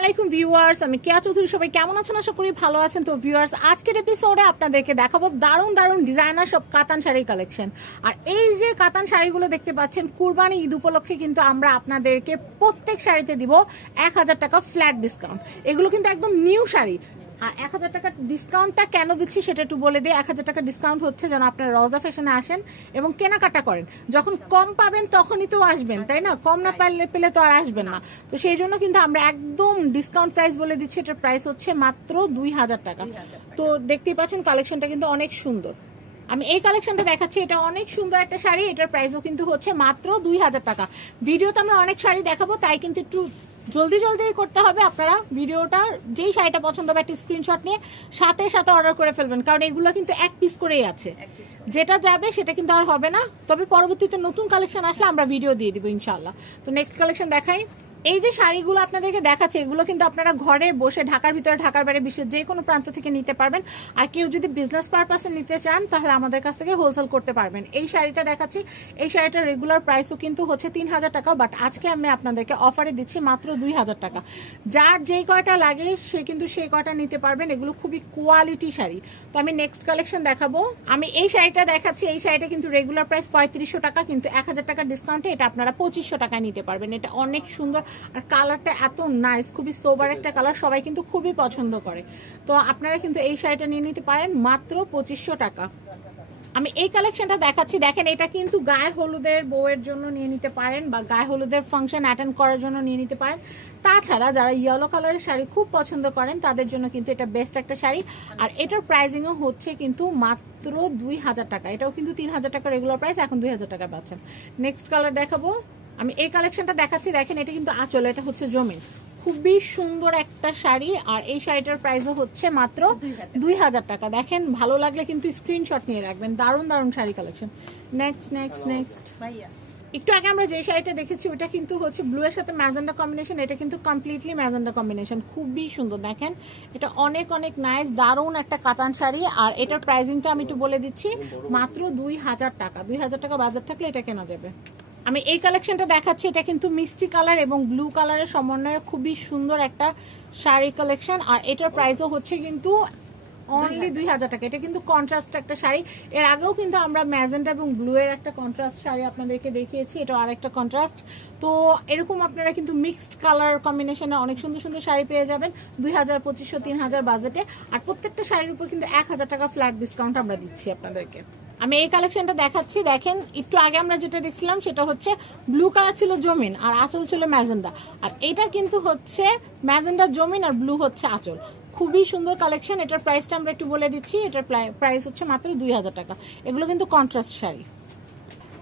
আলাইকুম ভিউয়ার্স, আমি কেয়া চৌধুরী। সবাই কেমন আছেন? আশা করি ভালো আছেন। তো ভিউয়ার্স, আজকের এপিসোডে আপনাদেরকে দেখাবো দারুণ দারুণ ডিজাইনার সব কাতান শাড়ি কালেকশন। আর এই যে কাতান শাড়িগুলো দেখতে পাচ্ছেন, কুরবানি ঈদ উপলক্ষে কিন্তু আমরা আপনাদেরকে প্রত্যেক শাড়িতে দিব 1000 টাকা ফ্ল্যাট ডিসকাউন্ট। এগুলো কিন্তু একদম নিউ শাড়ি। আর 1000 টাকা ডিসকাউন্টটা কেন দিচ্ছি সেটা একটু বলে দিই। 1000 টাকা ডিসকাউন্ট হচ্ছে যেন আপনারা রোজা ফ্যাশনে আসেন এবং কেনাকাটা করেন। যখন কম পাবেন তখনই তো আসবেন, তাই না? কম না পেলে তো আর আসবেন না। তো সেই জন্য কিন্তু আমরা একদম ডিসকাউন্ট প্রাইস বলে দিচ্ছি। এটার প্রাইস হচ্ছে মাত্র 2000 টাকা। তো দেখতেই পাচ্ছেন কালেকশনটা কিন্তু অনেক সুন্দর। আমি এই কালেকশনটা দেখাচ্ছি, এটা অনেক সুন্দর একটা শাড়ি। এটার প্রাইসও কিন্তু হচ্ছে মাত্র 2000 টাকা। ভিডিওতে আমরা অনেক শাড়ি দেখাবো, তাই কিন্তু একটু জলদি জলদি করতে হবে। আপনারা ভিডিওটা যেই শাড়িটা পছন্দ হবে একটা স্ক্রিনশট নিয়ে সাথে সাথে অর্ডার করে ফেলবেন, কারণ এগুলো কিন্তু এক পিস করেই আছে। যেটা যাবে সেটা কিন্তু আর হবে না। তবে পরবর্তীতে নতুন কালেকশন আসলে আমরা ভিডিও দিয়ে দিব ইনশাআল্লাহ। তো নেক্সট কালেকশন দেখাই। এই যে শাড়িগুলো আপনাদেরকে দেখাচ্ছে, এগুলো কিন্তু আপনারা ঘরে বসে ঢাকার ভিতরে, ঢাকার বাইরে, বিশ্বের যে কোনো প্রান্ত থেকে নিতে পারবেন। আর কেউ যদি বিজনেস পারপাসে নিতে চান তাহলে আমাদের কাছ থেকে হোলসেল করতে পারবেন। এই শাড়িটা দেখাচ্ছি, এই শাড়িটার রেগুলার প্রাইসও কিন্তু হচ্ছে 3000 টাকা, বাট আজকে আমি আপনাদেরকে অফারে দিচ্ছি মাত্র 2000 টাকা। যার যেই কয়টা লাগে সে কিন্তু সেই কয়টা নিতে পারবেন। এগুলো খুবই কোয়ালিটি শাড়ি। তো আমি নেক্সট কালেকশন দেখাবো। আমি এই শাড়িটা দেখাচ্ছি, এই শাড়িটা কিন্তু রেগুলার প্রাইস 3500 টাকা, কিন্তু 1000 টাকা ডিসকাউন্টে এটা আপনারা 2500 টাকায় নিতে পারবেন। এটা অনেক সুন্দর আর কালারটা এত নাইস, খুবই সোবার একটা কালার, সবাই কিন্তু খুবই পছন্দ করে। তো আপনারা কিন্তু এই শাড়িটা নিয়ে নিতে পারেন মাত্র 2500 টাকা। আমি এই কালেকশনটা দেখাচ্ছি, দেখেন এটা কিন্তু গায়ে হলুদের বউয়ের জন্য নিয়ে নিতে পারেন বা গায়ে হলুদের ফাংশন অ্যাটেন্ড করার জন্য নিয়ে নিতে পারেন। তাছাড়া যারা ইয়েলো কালারের শাড়ি খুব পছন্দ করেন তাদের জন্য কিন্তু এটা বেস্ট একটা শাড়ি। আর এটার প্রাইসিংও হচ্ছে কিন্তু মাত্র 2000 টাকা। এটাও কিন্তু 3000 টাকা রেগুলার প্রাইস, এখন 2000 টাকা পাচ্ছেন। নেক্সট কালার দেখাবো। আমি এই কালেকশনটা দেখাচ্ছি, দেখেন এটা কিন্তু আঁচল, এটা হচ্ছে জমিন, খুবই সুন্দর একটা শাড়ি। আর এই শাড়িটার প্রাইসও হচ্ছে মাত্র 2000 টাকা। দেখেন ভালো লাগলে কিন্তু স্ক্রিনশট নিয়ে রাখবেন। দারুণ দারুণ sari collection. Next next next একটু আগে আমরা যে শাড়িটা দেখেছি ওটা কিন্তু হচ্ছে ব্লু এর সাথে ম্যাজেন্ডা কম্বিনেশন। এটা কিন্তু কমপ্লিটলি ম্যাজেন্ডা কম্বিনেশন, খুবই সুন্দর। দেখেন এটা অনেক অনেক নাইস, দারুণ একটা কাতান শাড়ি। আর এটার প্রাইসিংটা আমি একটু বলে দিচ্ছি, মাত্র 2000 টাকা। 2000 টাকা বাজার থাকলে এটা কেনা যাবে। আমি এই কালেকশনটা দেখাচ্ছি, এটা কিন্তু মিষ্টি কালার এবং ব্লু কালারের সমন্বয়ে খুবই সুন্দর একটা শাড়ি কালেকশন। আর এটার প্রাইসও হচ্ছে কিন্তু অনলি 2000 টাকা। এটা কিন্তু কন্ট্রাস্ট একটা শাড়ি। এর আগেও কিন্তু আমরা ম্যাজেন্টা এবং ব্লু এর একটা কন্ট্রাস্ট শাড়ি আপনাদেরকে দেখিয়েছি, এটা আরেকটা কন্ট্রাস্ট। তো এরকম আপনারা কিন্তু মিক্সড কালার কম্বিনেশনে অনেক সুন্দর সুন্দর শাড়ি পেয়ে যাবেন 2000, 2500, 3000 বাজেটে। আর প্রত্যেকটা শাড়ির উপর কিন্তু 1000 টাকা ফ্ল্যাট ডিসকাউন্ট আমরা দিচ্ছি আপনাদেরকে। আমি এই কালেকশনটা দেখাচ্ছি, দেখেন একটু আগে আমরা যেটা দেখছিলাম সেটা হচ্ছে ব্লু কালার ছিল জমিন আর আঁচল ছিল ম্যাজেন্ডা। আর এটা কিন্তু হচ্ছে ম্যাজেন্ডা জমিন আর ব্লু হচ্ছে আঁচল। খুবই সুন্দর কালেকশন। এটার প্রাইসটা আমরা একটু বলে দিচ্ছি, এটার প্রাইস হচ্ছে মাত্র 2000 টাকা। এগুলো কিন্তু কন্ট্রাস্ট শাড়ি।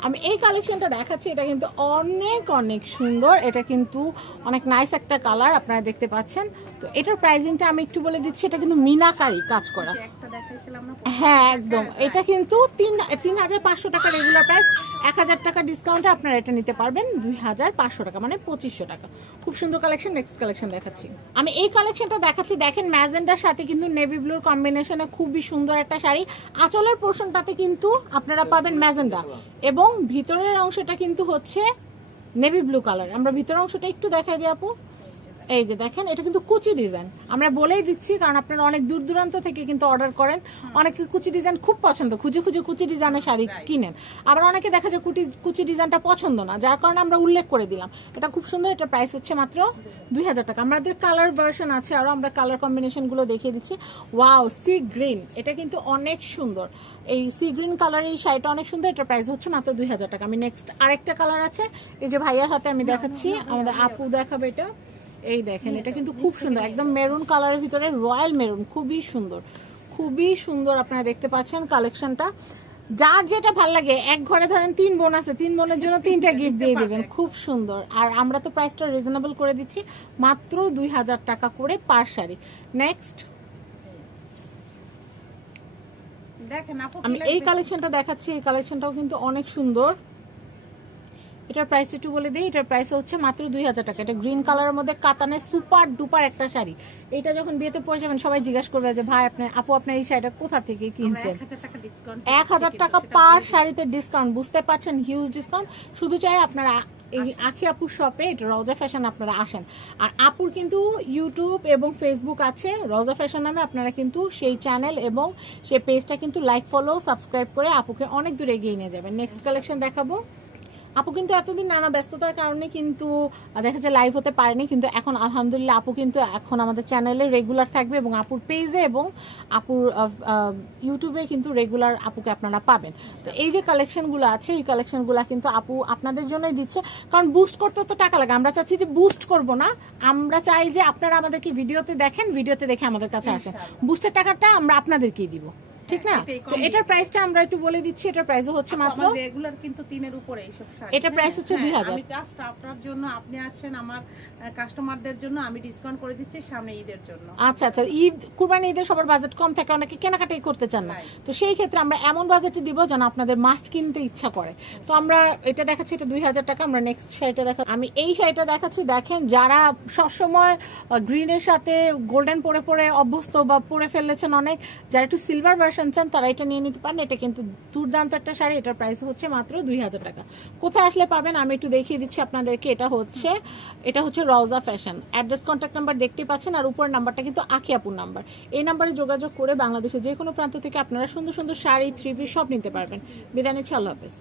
আমি এই কালেকশনটা দেখাচ্ছি, এটা কিন্তু অনেক অনেক সুন্দর। এটা কিন্তু অনেক নাইস একটা কালার, আপনারা দেখতে পাচ্ছেন। তো এটার প্রাইসিংটা আমি একটু বলে দিচ্ছি, এটা কিন্তু মিনাকারি কাজ করা। হ্যাঁ একদম, এটা কিন্তু 3500 টাকা রেগুলার প্রাইস। 1000 টাকা ডিসকাউন্টে আপনারা এটা নিতে পারবেন 2500 টাকা, মানে 2500 টাকা। খুব সুন্দর কালেকশন। নেক্সট কালেকশন দেখাচ্ছি। আমি এই কালেকশনটা দেখাচ্ছি, দেখেন ম্যাজেন্ডার সাথে কিন্তু নেভি ব্লুর কম্বিনেশনে খুবই সুন্দর একটা শাড়ি। আঁচলের পোর্শনটাতে কিন্তু আপনারা পাবেন ম্যাজেন্ডা এবং ভিতরের অংশটা কিন্তু হচ্ছে নেভি ব্লু কালার। আমরা ভিতরের অংশটা একটু দেখাই দিই আপু। এই যে দেখেন এটা কিন্তু কুচি ডিজাইন, আমরা বলেই দিচ্ছি কারণ আপনারা অনেক দূর দূরান্ত থেকে কিন্তু অর্ডার করেন। অনেকে কুচি ডিজাইন খুব পছন্দ, খুঁজে খুঁজে কুচি ডিজাইনের শাড়ি কিনেন। আবার অনেকে দেখা যায় কুচি ডিজাইনটা পছন্দ না, যার কারণে আমরা উল্লেখ করে দিলাম। এটা খুব সুন্দর, এটা প্রাইস হচ্ছে মাত্র 2000 টাকা। আমাদের কালার ভার্সন আছে আরো, আমরা কালার কম্বিনেশন গুলো দেখিয়ে দিচ্ছি। ওয়াও, সি গ্রিন, এটা কিন্তু অনেক সুন্দর। এই সি গ্রিন কালার এই শাড়িটা অনেক সুন্দর, এটার প্রাইস হচ্ছে মাত্র 2000 টাকা। আমি নেক্সট আরেকটা কালার আছে, এই যে ভাইয়ার হাতে আমি দেখাচ্ছি, আমাদের আপু দেখাবে এটা। এই দেখেন এটা কিন্তু খুব সুন্দর, একদম মেরুন কালারের ভিতরে রয়্যাল মেরুন, খুবই সুন্দর, খুবই সুন্দর। আপনারা দেখতে পাচ্ছেন কালেকশনটা। যার যেটা ভাল লাগে, এক ঘরে ধরেন 3 বোন আছে, 3 বোনের জন্য 3টা গিফট দিয়ে দিবেন, খুব সুন্দর। আর আমরা তো প্রাইসটা রিজনেবল করে দিচ্ছি, মাত্র 2000 টাকা করে পার শাড়ি। নেক্সট আমি এই কালেকশনটা দেখাচ্ছি, এই কালেকশনটাও কিন্তু অনেক সুন্দর। এটার প্রাইস একটু বলে দিই, এটার প্রাইস হচ্ছে মাত্র 2000 টাকা। এটা গ্রিন কালারের মধ্যে কাতানের সুপার ডুপার একটা শাড়ি। এটা যখন বিয়েতে পরে যাবেন সবাই জিজ্ঞাসা করবে যে ভাই আপু আপনার এই শাড়িটা কোথা থেকে কিনছেন। 1000 টাকা পার শাড়িতে ডিসকাউন্ট, বুঝতে পারছেন, হিউজ ডিসকাউন্ট। শুধু চাই আপনারা এই আখি আপুর শপে, এটা রওজা ফ্যাশন, আপনারা আসেন। আর আপুর কিন্তু ইউটিউব এবং ফেসবুক আছে রওজা ফ্যাশন নামে, আপনারা কিন্তু সেই চ্যানেল এবং সেই পেজটা কিন্তু লাইক ফলো সাবস্ক্রাইব করে আপুকে অনেক দূর এগিয়ে নিয়ে যাবেন। নেক্সট কালেকশন দেখাবো। আপু কিন্তু এতদিন নানা ব্যস্ততার কারণে কিন্তু দেখা যায় লাইভ হতে পারেনি, কিন্তু এখন আলহামদুলিল্লাহ আপু কিন্তু এখন আমাদের চ্যানেলে রেগুলার থাকবে এবং আপুর পেজে এবং আপুর ইউটিউবে কিন্তু রেগুলার আপুকে আপনারা পাবেন। তো এই যে কালেকশনগুলো আছে এই কালেকশনগুলো কিন্তু আপু আপনাদের জন্যই দিচ্ছে, কারণ বুস্ট করতে তো টাকা লাগে। আমরা চাচ্ছি যে বুস্ট করব না, আমরা চাই যে আপনারা আমাদেরকে ভিডিওতে দেখেন, ভিডিওতে দেখে আমাদের কাছে আসেন, বুস্টের টাকাটা আমরা আপনাদেরকেই দিব, ঠিক না? তো এটার প্রাইসটা আমরা একটু বলে দিচ্ছি। এটার প্রাইসও হচ্ছে মাত্র রেগুলার কিন্তু 3 এর উপরে এইসব শাড়ি। এটার প্রাইস হচ্ছে 2000। আমি জাস্ট আপনার জন্য, আপনি আসেন আমার কাস্টমারদের জন্য আমি ডিসকাউন্ট করে দিচ্ছি সামনে ঈদের জন্য। আচ্ছা আচ্ছা, ঈদ কুরবানি ঈদের সবার বাজেট কম থাকে, অনেকে কেনাকাটাই করতে চান না, তো সেই ক্ষেত্রে আমরা এমন বাজেটে দিব যেন আপনাদের মাস্ট কিনতে ইচ্ছা করে। তো আমরা এটা দেখাচ্ছি, এটা 2000 টাকা। আমরা নেক্সট শাড়িটা দেখা, আমি এই শাড়িটা দেখাচ্ছি। দেখেন, যারা সবসময় গ্রিনের সাথে গোল্ডেন পরে পরে অভ্যস্ত বা পরে ফেলেছেন অনেক, যারা একটু সিলভার ভার্সন চান তারা এটা নিয়ে নিতে পারেন। এটা কিন্তু দুর্দান্ত একটা শাড়ি। এটার প্রাইস হচ্ছে মাত্র 2000 টাকা। কোথায় আসলে পাবেন আমি একটু দেখিয়ে দিচ্ছি আপনাদেরকে। এটা হচ্ছে রওজা ফ্যাশন। অ্যাড্রেস কন্ট্যাক্ট নাম্বার দেখতে পাচ্ছেন, আর উপরের নাম্বারটা কিন্তু আখি আপুর নাম্বার। এই নাম্বারে যোগাযোগ করে বাংলাদেশের যে কোনো প্রান্ত থেকে আপনারা সুন্দর সুন্দর শাড়ি, থ্রি পিস সব নিতে পারবেন। বিদায় নিচ্ছি, আল্লাহ হাফেজ।